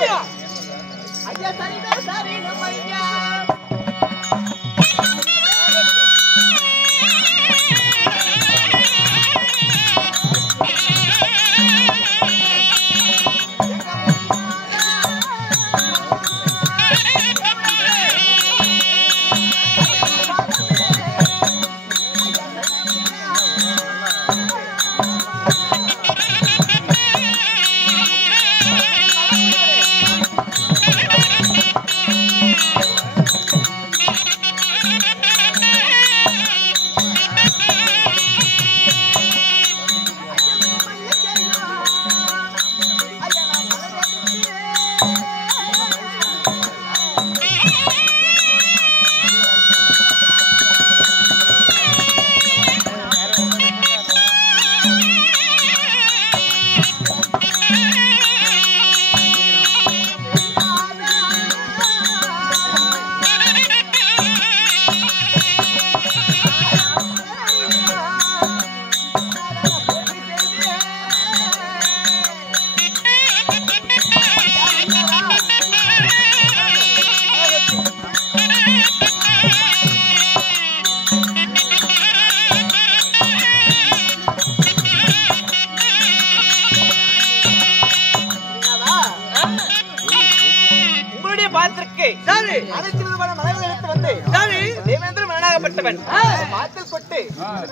ஐயா சரிதான் சரி நம்ம ஐயா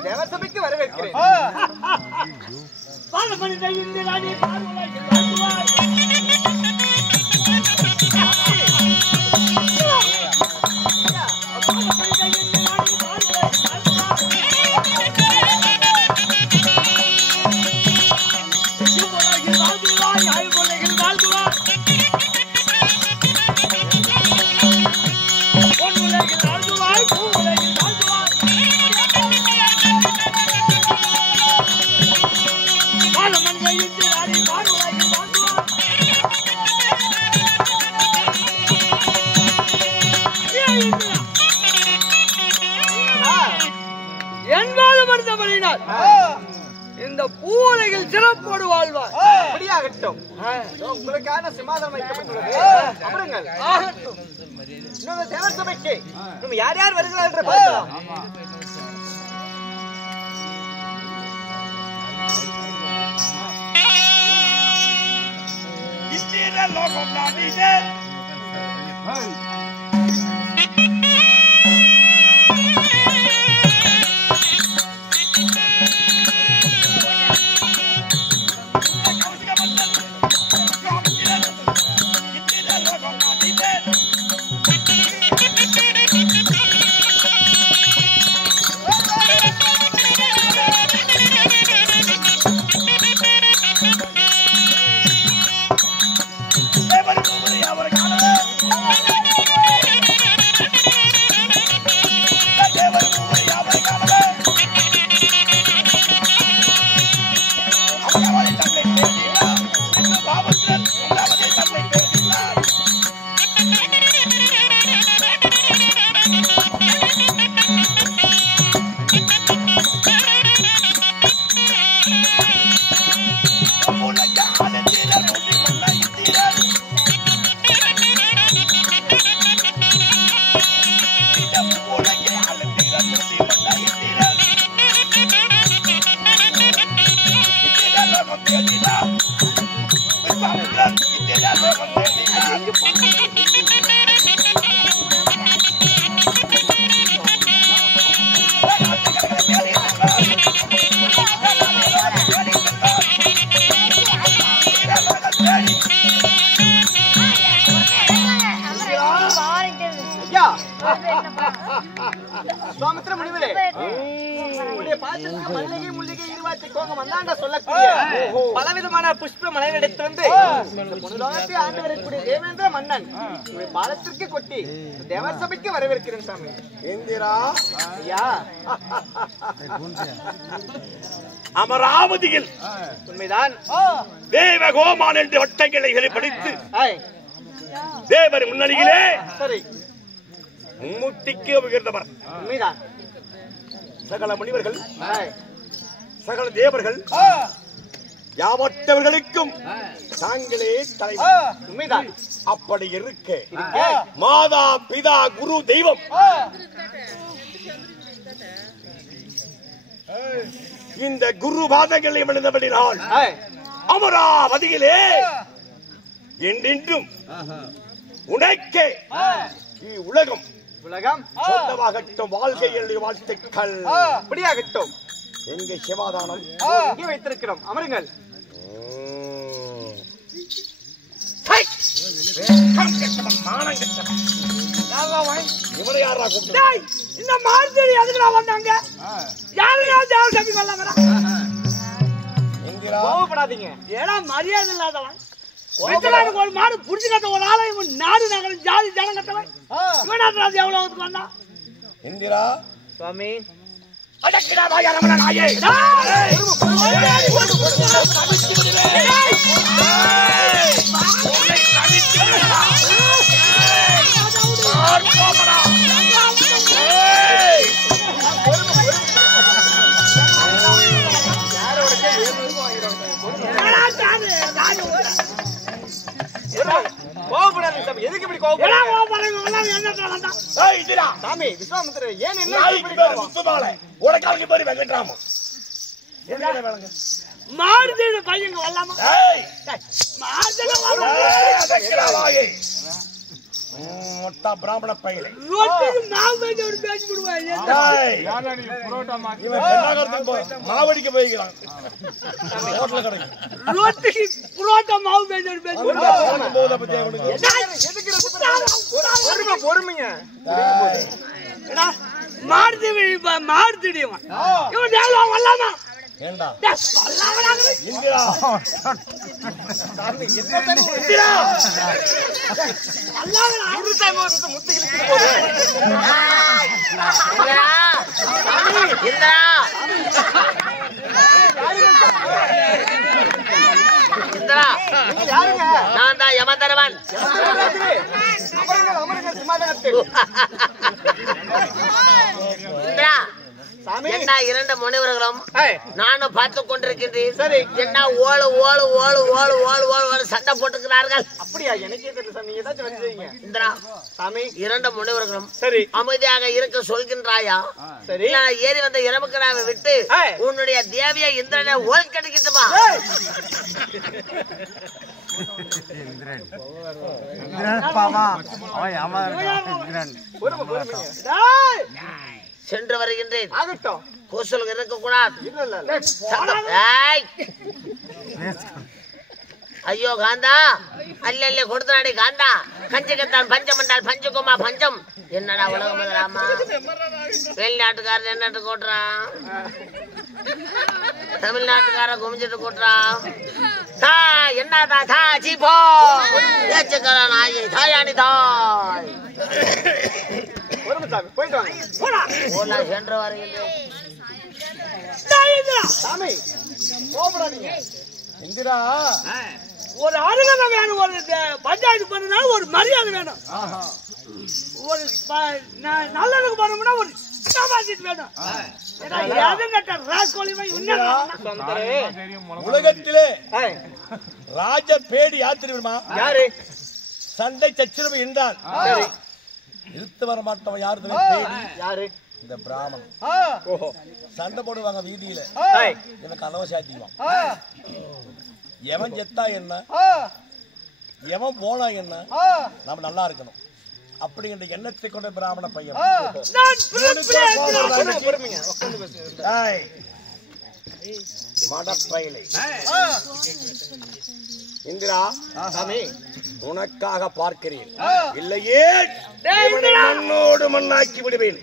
தேவசபைக்கு வரவேற்கிறேன். இந்த பூவுலகில் சிறப்போடு வாழ்வார். அப்படியாகட்டும். உங்களுக்கான சிம்மாசனம் வைக்கப்பட்டுள்ளது. அமருங்கள். இன்னொரு தேவசபைக்கு யார் யார் வருகிறார் என்று பார்க்கலாம். இந்திய லோகம் நாடினே சுவாமித்திர முனிவரே, மல்லிகை முல்லிகை இருவாச்சி கோங்கம் அந்தாண்ட சொல்லக்கூடிய பலவிதமான புஷ்ப மலைகள் எடுத்து வந்து ஆண்டு வரக்கூடிய தேவேந்திர மன்னன் பாலத்திற்கு கொட்டி தேவசபைக்கு வரவேற்கிறேன் சாமி. ஏந்திரா ஐயா, அமராவதியில் உண்மைதான் தேவகோமான் என்று வட்டங்களை படித்து தேவர் முன்னணியிலே சரி மும்முட்டிக்கு உயர்ந்தவர். உண்மைதான். சகல முனிவர்கள், சகல தேவர்கள் யாவற்றவர்களுக்கும் தாங்களே தலைவர். உண்மைதான். அப்படி இருக்க மாதா பிதா குரு தெய்வம் இந்த குரு பாதங்களை விழுந்தபடினால் அமராவதியிலே என்றென்றும் உனக்கே உலகம் சொந்தமாகட்டும். வாழ்க்கையில் வாழ்த்துக்கள். அப்படியாகட்டும். எங்க சிவாதானம் இங்கே வைத்திருக்கிறோம். அமருங்கள். இந்த மார்த்தடி அதுக்கு வந்தாங்க. கோவப்படாதீங்க. ஏன்னா மரியாதை இல்லாதவன் ஒரு மாடு புடிச்சு கட்ட ஒரு ஆளை நாடு நகரம் ஜாதி ஜனம் கட்டவன் இவனாத்ராஜ் எவ்வளவு வந்தான். இந்திரா சுவாமி எதுக்கு இப்படி சாமி விஸ்வாமித்திரர் ஏன் என்ன மாடு பையங்க வரலாமா? மொட்டா பிராமண பையலை மாவடிக்க போய்க்கிறான். பொறுமைங்க. மாடு வரலாமா? இந்திரா நான் தான் யமதர்மன். என்ன இரண்டு முனிவர்களும் நானும் பார்த்துக் கொண்டிருக்கின்றேன். சரி, என்ன ஓடு ஓடு ஓடு ஓடு ஓடு ஓடு சண்டை போட்டுக்கிறார்கள். அப்படியா? எனக்கே தெரியல. நீங்க ஏதாச்சும் வந்து இந்திரா சாமி இரண்டு முனிவர்களும் சரி அமைதியாக இருக்க சொல்கின்றாயா? சரி, நான் ஏறி வந்த இரவுக்கிழமை விட்டு உன்னுடைய தேவியை இந்திரனை ஓல் கிடைக்கிட்டுமா? சென்று வருகின்றேன். கோசல் இருக்க கூடாது. ஐயோ காந்தா, அல்ல கொடுத்தாடி காந்தா, கஞ்சிக்கத்தான் பஞ்சம் என்றால் பஞ்சகுமா பஞ்சம். என்னடா உலகம் ராமா, வெளிநாட்டுக்காரன் என்னட்டு கூட்டுறான், தமிழ்நாட்டுக்கார குமிஞ்சிட்டு கூட்டுறான். தா என்னதா தா சீப்போ ஏச்சுக்கிறான் ஆயி தாயாணி தாய். சென்று வருகின்றேன். இந்திரா ஒரு அருகதை வேணும். ஒரு பஞ்சாயத்து பண்ணா ஒரு மரியாதை வேணும். ஒரு நல்லதுக்கு பண்ணணும்னா ஒரு வேணும். உலகத்திலே ராஜ பேடி யார் தெரியுமா? யாரு? சண்டை சச்சரவு என்றால் இழுத்து வர மாட்டவன் யாரு தெரியுமா? யாரு? இந்த பிராமணன். சண்டை போடுவாங்க வீதியில, எனக்கு அளவு சாத்திக்குவான். எவன் செத்தா என்ன, எவன் போனா என்ன, நம்ம நல்லா இருக்கணும் அப்படிங்கிற எண்ணத்தை கொண்ட பிராமண பையன். மடப்பயிலை இந்திரா சாமி உனக்காக பார்க்கிறேன், இல்லையே மண்ணோடு மண்ணாக்கி விடுவேன்.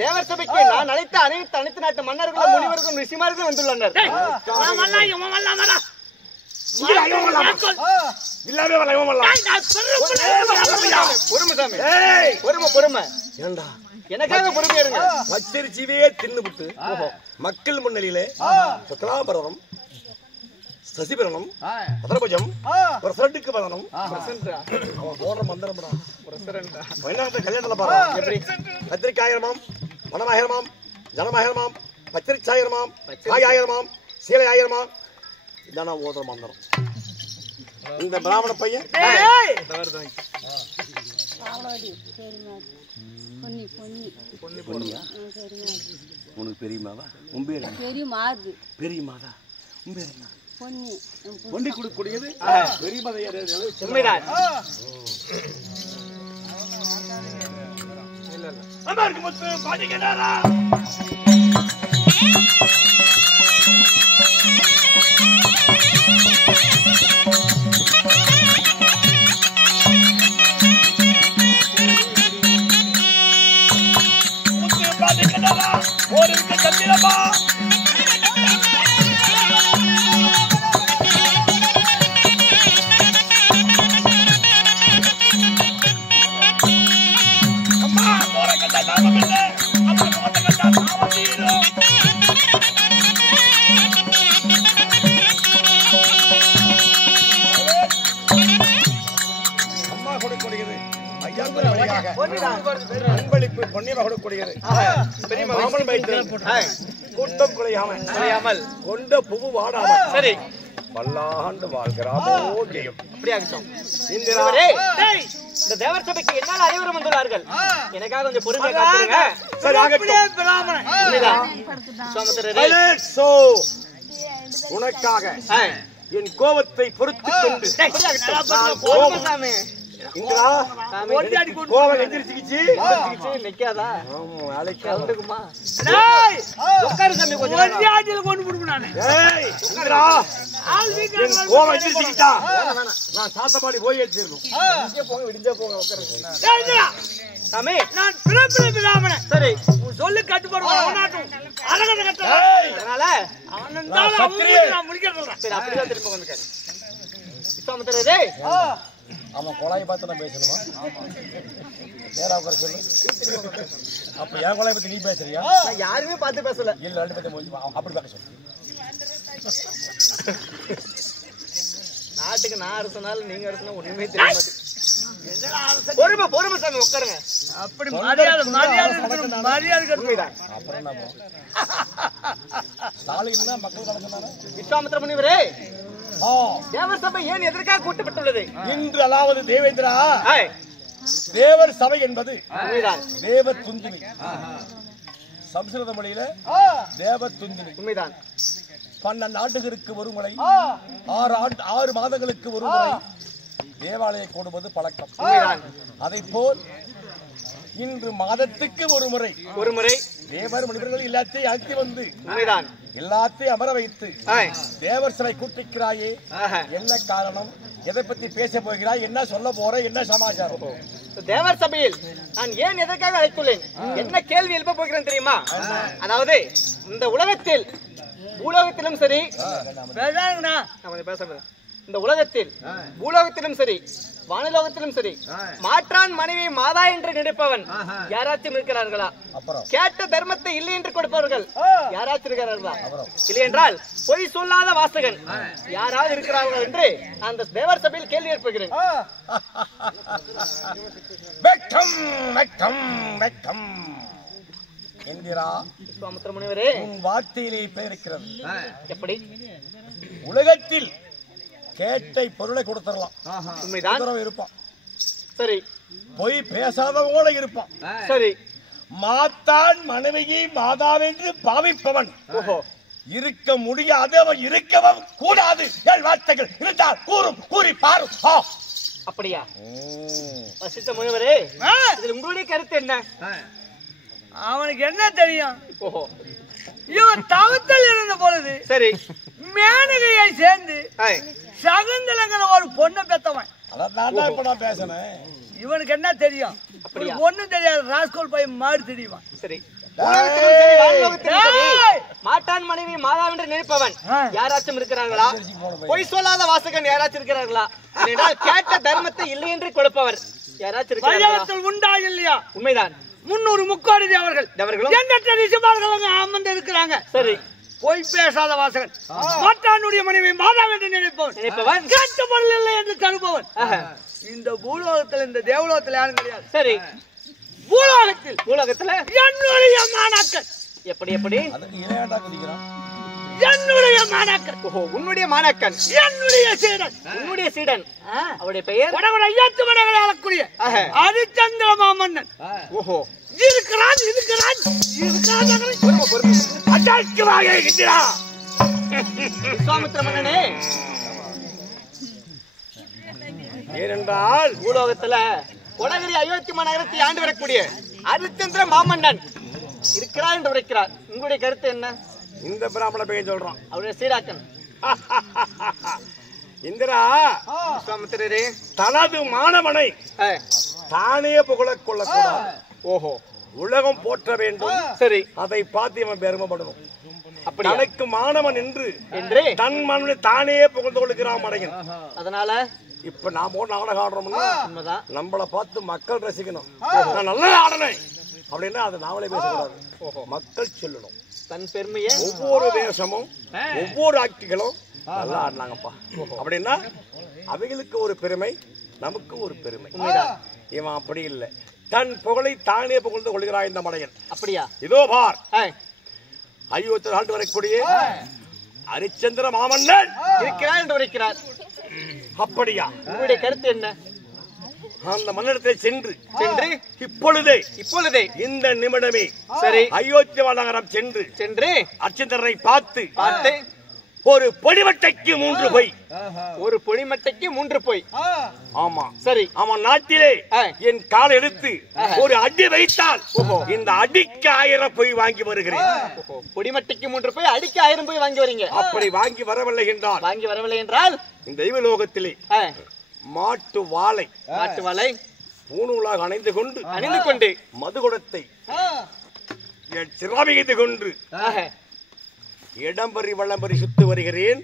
தேவர் சபைக்கு நான் அழைத்த அனைத்து நாட்டு மன்னர்களும் முனிவர்களும் ரிஷிமார்களும் வந்துள்ளனர். எனக்காக பொறுமையா இருங்க. பச்சரிசியே தின்னுபிட்டு மக்கள் முன்னிலையிலே சுக்லாபரணம் சசிபரணம் பதரபுஜம் பிரசண்டுக்கு பதனம் அவன் போடுற மந்திரம் வயநாட்டு கல்யாணத்துல பாரு கத்திரிக்காயிரமாம் மணமாயிரமாம் ஜனமாயிரமாம் பச்சரிச்சாயிரமாம் காயாயிரமாம் சீலை ஆயிரமாம் இதான ஓதுற மந்திரம். இந்த பிராமண பையன் உனக்கு பெரியமாவா பெரியமாதா பெரியமாதா பொன்னி கொடுக்கக்கூடியது உண்மைதான். அன்பளிப்பு பொன்னியமாக கொடுக்கக்கூடியது கூட்டம் குலையாமல் கொண்ட புகு வாடாமல் சரி பல்லாண்டு வாழ்கிறாமோ ஜெயம். இந்த தேவர் சபைக்கு என்னால் அனைவரும் வந்துள்ளார்கள். எனக்காக கொஞ்சம் பொறுமையை காத்துங்க. உனக்காக என் கோபத்தை பொறுத்துக் கொண்டு கோவம் எந்திரிச்சுக்கிச்சு நிக்காதா அழைக்குமா உட்காரு சாமி கொஞ்சம் கொண்டு கொடுக்கணும். கோவம் எந்திரிச்சுக்கிட்டா நான் சாத்தபாடி போய் வச்சிருந்தோம். போங்க விடிஞ்சா போங்க உட்காரு சாமி. நான் பிறப்பில் பிராமணன். சரி சொல்லு கட்டுப்பாடு அழகதை கட்ட அதனால அவன் நான் முடிக்க சொல்றேன். சரி அப்படிதான் திரும்ப வந்துக்காரு. விஸ்வாமித்திரரே அவன் கொலாயை பார்த்து நான் பேசணுமா? நேரா உட்கார சொல்லு. அப்ப என் கொலாயை பத்தி நீ பேசுறியா? நான் யாருமே பார்த்து பேசல. இல்ல ரெண்டு பேரும் அப்படி பார்க்க சொல்லு. நாட்டுக்கு நான் அரசனால நீங்க அரசனா ஒண்ணுமே தெரிய மாட்டேங்குது. பொறுமை பொறுமை சாமி உட்காருங்க. அப்படி மரியாதை உண்மைதான். அப்புறம் என்ன ஸ்டாலின் தான் மக்கள் கணக்குனாரா? விஸ்வாமித்திர முனிவரே தேவர் சபை ஏன் எதற்காக கூட்டப்பட்டுள்ளது? இன்று அதாவது தேவேந்திரா தேவர் சபை என்பது தேவ துந்தினி. சம்ஸ்கிருத மொழியில தேவ துந்தினி உண்மைதான். 12 ஆண்டுகளுக்கு ஒரு முறை 6 மாதங்களுக்கு ஒரு முறை தேவாலயம் கூடுவது பழக்கம். அதை போல் இன்று மாதத்துக்கு ஒரு முறை தேவர் முனிவர்கள் எல்லாத்தையும் அழைத்து வந்து எல்லாத்தையும் அமர வைத்து தேவர் சபை கூட்டிக்கிறாயே, என்ன காரணம்? எதை பத்தி பேச போகிறாய்? என்ன சொல்ல போற? என்ன சமாச்சாரம்? தேவர் சபையில் நான் ஏன் எதற்காக அழைத்துள்ளேன், என்ன கேள்வி எழுப்ப போகிறேன் தெரியுமா? அதாவது இந்த உலகத்தில் பூலோகத்திலும் சரி, இந்த உலகத்தில் பூலோகத்திலும் சரி வானலோகத்திலும் சரி மாற்றான் மனைவி மாதா என்று நினைப்பவன் யாராச்சும் இருக்கிறார்களா? கேட்ட தர்மத்தை இல்லை என்று கொடுப்பவர்கள் யாராச்சும் இருக்கிறார்களா? இல்லை என்றால் பொய் சொல்லாத வாசகன் யாராவது இருக்கிறார்கள் என்று அந்த தேவர் சபையில் கேள்வி எழுப்புகிறேன். விஸ்வாமித்திர முனிவரே, உன் வார்த்தையிலே பெயர்க்கிறது. எப்படி? உலகத்தில் கேட்டை பொருளை கொடுத்துடலாம், உண்மைதான் இருப்பான். சரி, பொய் பேசாதவோட இருப்பான். சரி, மாத்தான் மனைவியை மாதாவென்று பாவிப்பவன் இருக்க முடியாது, அவன் இருக்கவும் கூடாது. வார்த்தைகள் இருந்தால் கூறி பாரும். அப்படியா? வசிஷ்ட முனிவரே, இதில் உங்களுடைய கருத்து என்ன? அவனுக்கு என்ன தெரியும்? இவன் தவத்தில் இருந்த பொழுது சரி மேனகையை சேர்ந்து சகுந்தலங்கிற ஒரு பொண்ணை பெத்தவன். பேசணும். இவனுக்கு என்ன தெரியும்? ஒண்ணும் தெரியாது. ராஸ்கோல் பையன் மாறு தெரியுமா? சரி, மாட்டான் மனைவி மாதா என்று நினைப்பவன் யாராச்சும் இருக்கிறார்களா? பொய் சொல்லாத வாசகன் யாராச்சும் இருக்கிறார்களா? கேட்ட தர்மத்தை இல்லை என்று கொடுப்பவர் யாராச்சும் இருக்கிறார்களா? உண்டா இல்லையா? உண்மைதான். 300 முக்கோடி தேவர்களும் எண்ணற்ற ரிஷிமார்கள் அமர்ந்து இருக்கிறாங்க. சரி. பொய் பேசாத வாசகன், மாற்றானுடைய மனைவி மாதா என்று நினைப்பவன், கேட்ட பொருள் இல்லை என்று தருபவன். இந்த பூலோகத்தில் இந்த தேவலோகத்தில் யாரும் கிடையாது. சரி. பூலோகத்தில் என்னுடைய மாணாக்கர். எப்படி எப்படி? என்னுடைய மாணாக்கர். ஓஹோ, உன்னுடைய மாணாக்கன். என்னுடைய சீடன். உன்னுடைய சீடன். அவருடைய பெயர் வடவட ஐயாத்து மடங்களை ஆளக்கூடிய ஹரிச்சந்திர மாமன்னன். ஓஹோ, இருக்கிறான். விஸ்வாமித்திர மன்னனே, ஏனென்றால் பூலோகத்துல கொடகிரி அயோத்தி மாநகரத்தை ஆண்டு வரக்கூடிய ஹரிச்சந்திர மாமன்னன் இருக்கிறார் என்று உரைக்கிறார். உங்களுடைய கருத்து என்ன? இந்த பிராமண பையன் சொல்றான், அவருடைய சீராக்கன். இந்திரா விஸ்வாமித்திரரே, தனது மாணவனை தானே புகழக் கொள்ளக்கூடாது. ஓஹோ, உலகம் போற்ற வேண்டும். சரி. அதை பார்த்து அவன் பெருமைப்படணும். அப்படி தனக்கு மாணவன் என்று தன் மனதை தானே புகழ்ந்து கொள்கிறான் மடையன். அதனால இப்ப நாம நாடகம் ஆடுறோம்னா உண்மைதான், நம்மளை பார்த்து மக்கள் ரசிக்கணும். நான் நல்லா ஆடனேன் அப்படின்னா அது நாமளே பேசக்கூடாது, மக்கள் சொல்லணும். தன் பெருமையை ஒவ்வொரு தேசமும் ஒவ்வொரு ஆட்சிகளும் நல்லா ஆடினாங்கப்பா அப்படின்னா அவைகளுக்கு ஒரு பெருமை, நமக்கு ஒரு பெருமை. இவன் அப்படி இல்லை, தன் புகழை தானே புகழ்ந்து கொள்கிறாய் இந்த மடையன். அப்படியா? இதோ பார், அயோத்தி ஆண்டு வரக்கூடிய ஹரிச்சந்திர மாமன்னன் இருக்கிறார் என்று உரைக்கிறார். அப்படியா? உங்களுடைய கருத்து என்ன? அந்த மன்னடத்தை சென்று இப்பொழுதே இந்த நிமிடமே சரி அயோத்தி நகரம் சென்று ஹரிச்சந்திரனை பார்த்து ஒரு பொடிமட்டைக்கு 3 பொய். ஒரு பொடிமட்டைக்கு 3 பொய். ஆமா சரி. அவன் நாட்டிலே என் காலை எடுத்து ஒரு அடி வைத்தால் இந்த அடிக்கு 1000 பொய் வாங்கி வருகிறேன். பொடிமட்டைக்கு 3 பொய், அடிக்கு 1000 பொய் வாங்கி வரீங்க. அப்படி வாங்கி வரவில்லை என்றால் இந்த தெய்வலோகத்திலே மாட்டு வாளை பூணூலாக அணிந்து கொண்டு மதுகுடத்தை சிராமிகித்து கொண்டு இடம்பரி வளம்பரி சுத்து வருகிறேன்.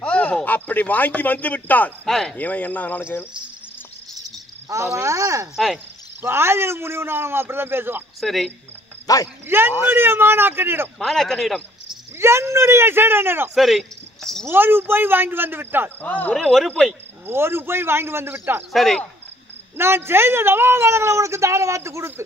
அப்படி வாங்கி வந்து விட்டால் இவன் என்ன கேளு, பாலியல் முனிவனாலும் அப்படிதான் பேசுவான். சரி. என்னுடைய மாணாக்கனிடம் என்னுடைய சீடனிடம் சரி ஒரு பொய் வாங்கி வந்து விட்டால், ஒரு பொய் வாங்கி வந்து விட்டால் சரி, நான் செய்த தவாவளங்களை உனக்கு தார வாத்து கொடுத்து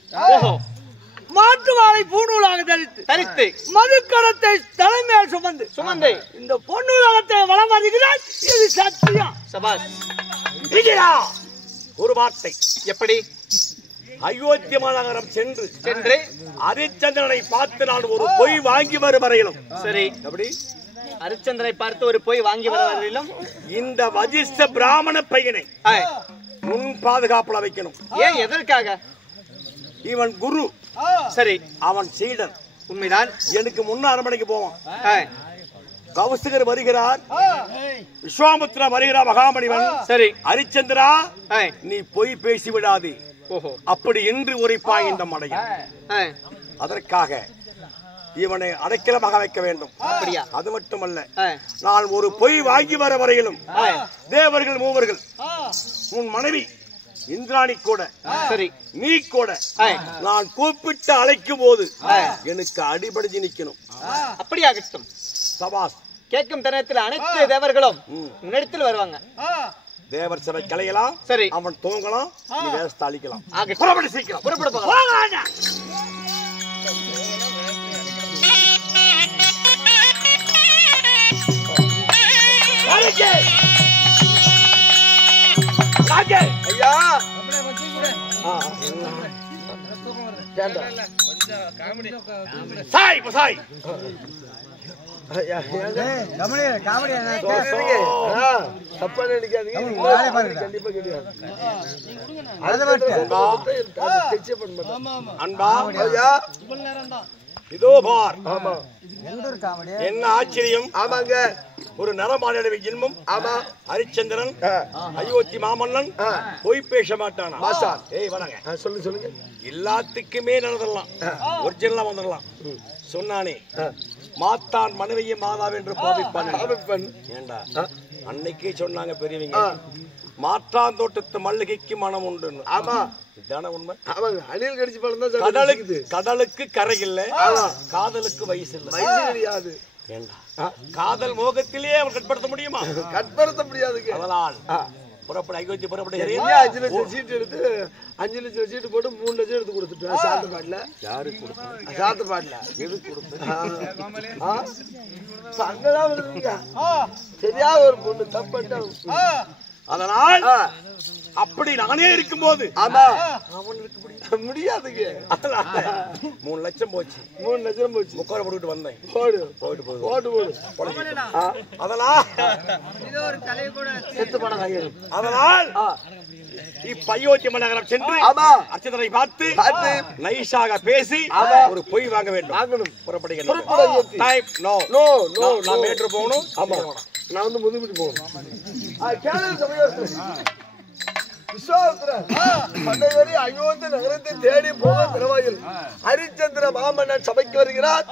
மாட்டு வாழை பூணூலாக தரித்து மதுக்கடத்தை தலைமையில் சுமந்து இந்த பொன்னுலகத்தை வளம் வருகிறார். இது சத்தியம். சபாஷ். ஒரு வார்த்தை. எப்படி? அயோத்தி மாநகரம் சென்று ஹரிச்சந்திரனை பார்த்து நான் ஒரு பொய் வாங்கி வரும் வரையிலும் சரி. அப்படி ஹரிச்சந்திரனை பார்த்து ஒரு பொய் வாங்கி வரும் வரையிலும் இந்த வஜிஷ்ட பிராமண பையனை முன் பாதுகாப்புல வைக்கணும். ஏன்? எதற்காக? இவன் குரு. சரி. அவன் சீடன். உண்மைதான். எனக்கு முன்ன அரண்மனைக்கு போவான். கௌசிகர் வருகிறார், விஸ்வாமித்ரா வருகிறார், மகாமணிவன். சரி. ஹரிச்சந்திரா, நீ பொய் பேசி விடாதே அப்படி என்று உரைப்பாய் இந்த மடையன். அதற்காக இவனை அடைக்கலமாக வைக்க வேண்டும். அப்படியா? அது மட்டுமல்ல, நான் ஒரு பொய் வாங்கி வர வரையிலும் தேவர்கள் மூவர்கள் உன் மனைவி இந்திராணி கூட சரி, நீ கூட நான் கூப்பிட்டு அழைக்கும் போது எனக்கு அடிபடிஞ்சு நிக்கணும். அப்படியாகட்டும். சபாஸ். கேட்கும் தருணத்தில் அனைத்து தேவர்களும் முன்னெடுத்தில் வருவாங்க. தேவர் சபை கலையலாம். சரி. அவன் தூங்கலாம், நீ வேஸ்ட் அழிக்கலாம். புறப்பட சீக்கிரம், புறப்பட போகலாம். ஐயா சாய் சாய் இதோ பார், என்ன ஆச்சரியம். ஆமாங்க, ஒரு நரமாநில ஜென்மம். ஆமா, ஹரிச்சந்திரன் அயோத்தி மாமன்னன் பொய் பேச மாட்டானா? ஏய் வணங்க, சொல்லுங்க. எல்லாத்துக்குமே நடந்துடலாம், ஒரிஜினலா வந்துடலாம். சொன்னானே மாத்தான் மனைவியை மாதாவென்று பாவிப்பான். ஏண்டா அன்னைக்கே சொன்னாங்க பெரியவங்க, மாற்றான் தோட்டத்து மல்லிகைக்கு மனம் உண்டு. ஆமா, இதுதானே உண்மை. அணில் கடிச்சு பழம் கடலுக்கு கரை இல்லை, காதலுக்கு வயசு இல்லை. கிடையாது. ஏண்டா காதல் மோகத்திலே அவர் கட்படுத்த முடியுமா? கட்படுத்த முடியாதுங்க. அதனால் புறப்பட ஐயோத்தி புறப்பட 5 லட்சம் சீட்டு எடுத்து 5 லட்சம் சீட்டு போட்டு 3 லட்சம் எடுத்து கொடுத்துட்டேன். சாத்து பாட்டில யாரு கொடுத்தேன்? சாத்து பாட்டில எது கொடுத்தேன்? அங்கதான் வருதுங்க. சரியா ஒரு பொண்ணு தப்பு. அதனால் அப்படி நானே இருக்கும்போது அவனுக்கு முடியாதுங்க. 3 லட்சம் போச்சு. 3 லட்சம் போச்சு. முக்கார போட்டுட்டு வந்தேன். அதனால் இப்பயோத்திய நகரம் சென்று அர்ச்சகரை பார்த்து நைசாக பேசி ஒரு பொய் வாங்க வேண்டும். புறப்படுகிறேன். நான் மேற்று போகணும். ஆமா, நான் வந்து முதுகிட்டு போகணும். அயோத்தி நகரத்தை தேடி போக திரவாயில் ஹரிச்சந்திர மாமன்னன் சபைக்கு வருகிறார்.